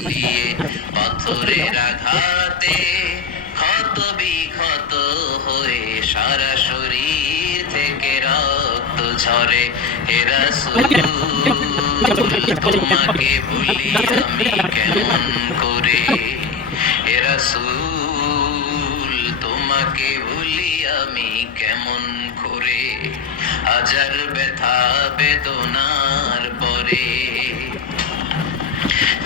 বিলিয়ে পাথরের আঘাতে ক্ষত বিক্ষত হয়ে সারা শরীর থেকে রক্ত ঝরে। হে রাসূল তোমাকে ভুলি আমি কেমন করে, হে রাসূল তোমাকে ভুলি আমি কেমন করে। হাজার ব্যথা বেদনার পরে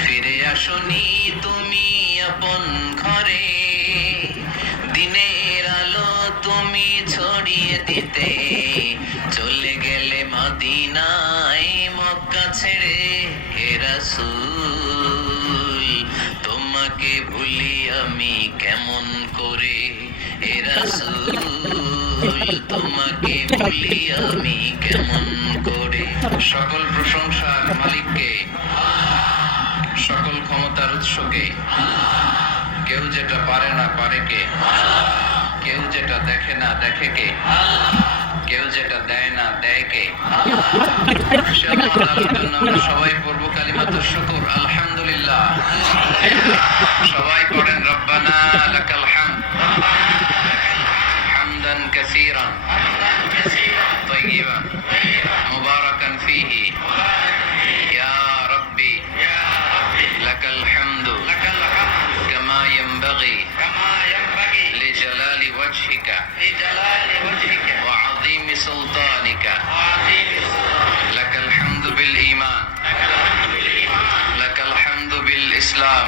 ফিরে আসনি তুমি আপন ঘরে, দিনের আলো তুমি ছড়িয়ে দিতে চলে গেলে মদিনায় মক্কা ছেড়ে। হে রাসূল তোমাকে ভুলি আমি কেমন করে, হে রাসূল তোমাকে ভুলি আমি কেমন করে। সকল প্রশংসার মালিককে, সকল ক্ষমতার উৎসকে। কেউ যেটা পারে না পারে কে, কেউ যেটা দেখে না দেখে কে, কেউ যেটা দেয় না দেয় কে। সে আল্লাহ তাআলার জন্য আমরা সবাই পড়ব কালিমাতুশ শুকর, আলহামদুলিল্লাহ। সবাই পড়েন রব্বানা লাকাল হামদ হামদান কাসীরান তাইয়িবান মুবারাকান ফীহি ইয়া রাব্বি লাকাল হামদু কামা ইয়ানবাগি লিজালালি ওয়াজহিকা ওয়া আযীমি সুলতানিকা। লাকাল হামদু বিল ঈমান, লাকাল হামদু বিল ইসলাম,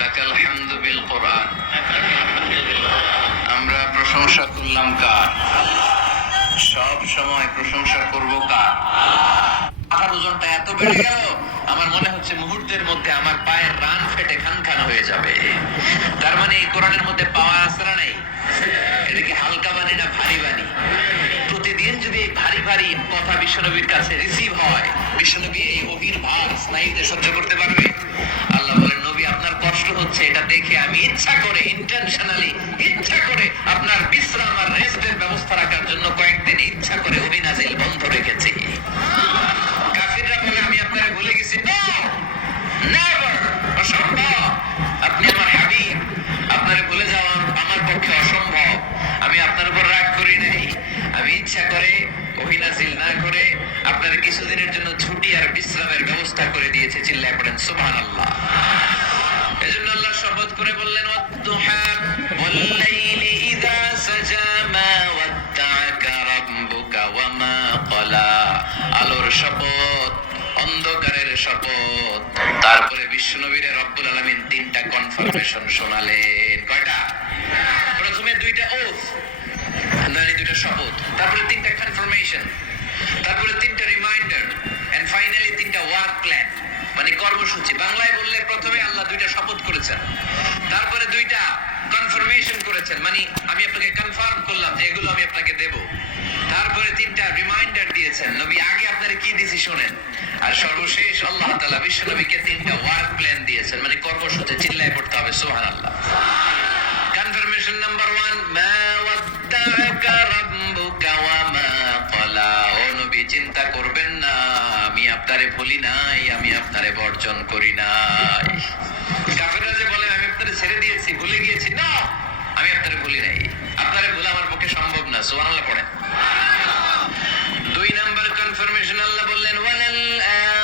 লাকাল হামদু বিল কুরআন। আমরা প্রশংসা করলাম কার? সব সময় প্রশংসা করব কার? আমার ওজনটা এত বেড়ে গেল, আমার মনে হচ্ছে মুহূর্তের মধ্যে আমার পায়ের রান ফেটে খান খান হয়ে যাবে। তার মানে এই কোরআনের মধ্যে পাওয়ার আছে না নাই? এটা কি হালকা বাণী না ভারী বাণী? প্রতিদিন যদি এই ভারী ভারী কথা বিশ্বনবীর কাছে রিসিভ হয়, বিশ্বনবী এই গভীর ভার স্নায়ুতে সহ্য করতে পারবে? আল্লাহ বলেন, নবী আপনার কষ্ট হচ্ছে এটা দেখে আমি ইচ্ছা করে, ইন্টেনশনালি ইচ্ছা করে আপনার বিশ্রাম আর রেস্টের ব্যবস্থা রাখার জন্য কয়েকদিন ইচ্ছা করে ওহী নাযিল বন্ধ রেখেছি। কাফিররা বলে আমি আপনাকে ভুলে গেছি। নো, নেভার, অসম্ভব। আপনি আমার হাবিব, আপনারে ভুলে যাওয়া আমার পক্ষে অসম্ভব। আমি আপনার উপর রাগ করি নাই, আমি ইচ্ছা করে ওহী নাযিল না করে আপনার কিছুদিনের জন্য ছুটি আর বিশ্রামের ব্যবস্থা করে দিয়েছে। চিল্লায় পড়েন সুবহানাল্লাহ। এজন্য আল্লাহ শপথ করে বললেন, ওয়াদ-দুহা ওয়াল-লাইলি ইযা সাজা মা ওয়াদ্দা'আকা রাব্বুকা ওয়া মা ক্বালা। আলোর শপথ, অন্ধকারের শপথ। তারপরে বিশ্বনবীর রব্বুল আলামিন তিনটা কনফার্মেশন শোনালেন। কয়টা? প্রথমে দুইটা ওথ, মানে দুইটা শপথ, তারপরে তিনটা কনফার্মেশন, তারপরে তিনটা রিমাইন্ডার, এন্ড ফাইনালি তিনটা ওয়ার্ক প্ল্যান, মানে কর্মসূচি। বাংলায় বললে প্রথমে আল্লাহ দুইটা শপথ করেছেন, তারপরে দুইটা কনফার্মেশন করেছেন, মানে আমি আপনাকে কনফার্ম করলাম যে এগুলো আমি আপনাকে দেব। তারপরে তিনটা রিমাইন্ডার দিয়েছেন, নবী আগে আপনারা কি দিছি শোনেন। আর সর্বশেষ আল্লাহ তাআলা বিশ্বনবীকে তিনটা ওয়ার্ক প্ল্যান দিয়েছেন, মানে কর্মসূচি। চিল্লায় পড়তে হবে সুবহানাল্লাহ। কনফার্মেশন নাম্বার 1, মা ওয়াদ্দা'আকা রাব্বুকা ওয়া মা ক্বালা। ও নবী চিন্তা করবেন না, আমি আপনারে ভুলি নাই, আমি আপনারে বর্জন করি নাই। কাফেররা যে বলে আমি আপনারে ছেড়ে দিয়েছি, ভুলে গিয়েছি, না, আমি আপনারে ভুলি নাই। আপনারে ভোলা আমার পক্ষে সম্ভব না। সুবহানাল্লাহ পড়েন। 2 নাম্বার কনফার্মেশন, আল্লাহ বললেন, ওয়ালাল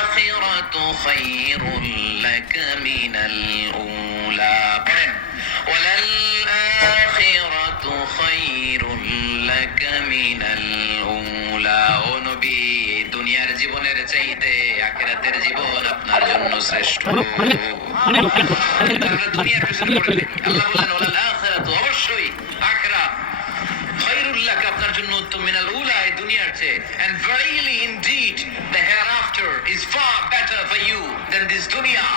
আখিরাতু খায়রুল লাকা মিনাল উলা। পড়েন, ওয়ালাল আখিরাতু খায়রুল লাকা মিনাল উলা। ও নবী, দুনিয়ার জীবনের চাইতে আখিরাতের জীবন আপনার জন্য শ্রেষ্ঠ। আমরা দুনিয়ার পিছনে পড়ে থাকি। আল্লাহ বলেন, ওয়ালাল আখিরাতু, অবশ্যই আখিরাত, খায়রুল লাকা, আপনার জন্য উত্তম, মিনাল উলা, এই দুনিয়ার চেয়ে। And verily indeed the hereafter is far better for you than this dunya.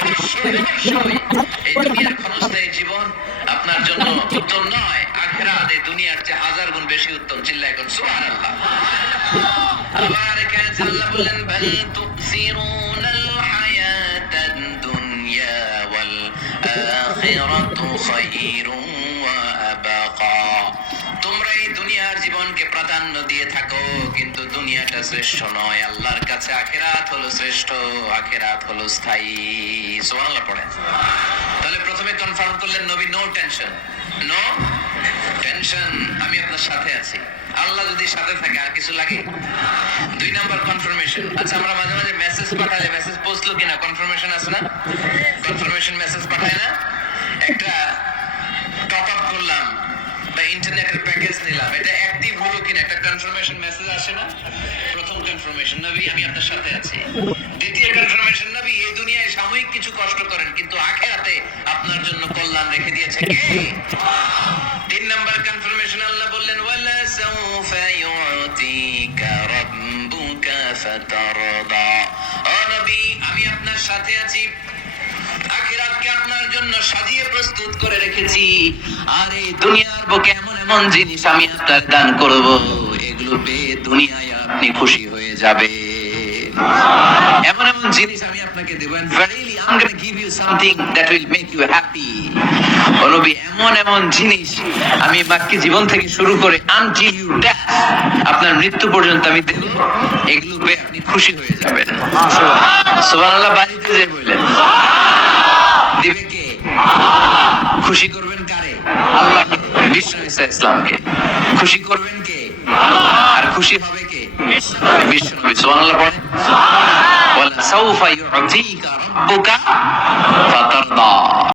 অবশ্যই অবশ্যই এই দুনিয়ার ক্ষণস্থায়ী জীবন আপনার জন্য উত্তম নয়, আখিরাত এই দুনিয়ার চেয়ে 1000 গুণ বেশি উত্তম। চিল্লায় এখন সুবহানাল্লাহ। আবার এখানে আল্লাহ বলেন, বাল তুসিরুনাল হায়াতাদ দুনিয়া ওয়াল আখিরাতু খায়রুন ওয়া আবাকা। তোমরা এই দুনিয়ার জীবনকে প্রাধান্য দিয়ে থাকো, কিন্তু দুনিয়াটা শ্রেষ্ঠ নয়। আল্লাহর কাছে আখিরাত হলো শ্রেষ্ঠ, আখিরাত হলো স্থায়ী। সুবহানাল্লাহ পড়েন। তাহলে প্রথমে কনফার্ম করলেন নবী নো টেনশন, নো টেনশন, আমি আপনার সাথে আছি। আল্লাহ যদি সাথে থাকে আর কিছু লাগে? 2 নাম্বার কনফার্মেশন। আচ্ছা, আমরা মাঝে মাঝে মেসেজ পাঠালে মেসেজ পৌঁছলো কিনা কনফার্মেশন আছে না? কনফার্মেশন মেসেজ পাঠায় না? একটা টপ আপ করলাম বা ইন্টারনেটের প্যাকেজ নিলাম, এটা অ্যাক্টিভ হলো কিনা একটা কনফার্মেশন মেসেজ আসে না? প্রথম কনফার্মেশন, নবী আমি আপনার সাথে আছি। দ্বিতীয় কনফার্মেশন, নবী এই দুনিয়ায় সাময়িক কিছু কষ্ট করেন, কিন্তু আখিরাতে আপনার জন্য কল্যাণ রেখে দিয়েছে কে? 3 নাম্বার কনফার্মেশন, আল্লাহ বললেন ওয়ালা সাউফা ইউতিকা রাব্বুকা ফাতারদা। ও নবী আমি আপনার সাথে আছি, আখিরাতকে আপনার জন্য সাজিয়ে প্রস্তুত করে রেখেছি, আর এই দুনিয়ার বুকে এমন এমন জিনিস আমি আপনার দান করব, এগুলো পেয়ে দুনিয়ায় আপনি খুশি হয়ে যাবেন। এমন এমন জিনিস আমি আপনাকে দেব, and verily I'm going to give you something that will make you happy. ও নবী এমন এমন জিনিস আমি বাকি জীবন থেকে শুরু করে until you death, আপনার মৃত্যু পর্যন্ত আমি দেব, এগুলো পেয়ে আপনি খুশি হয়ে যাবেন। সুবহানাল্লাহ বাড়িতে যে বললেন দিবে কে? খুশি করবেন কারে? আল্লাহ। বিষ্ণু ঈসা ইসলামকে খুশি করবেন কে? আর খুশি হবে কে? বিষ্ণু নবী। সুবহানাল্লাহ পড়েন। ওয়ালা সাউফা ইউতিকা রাব্বুকা ফাতারদা।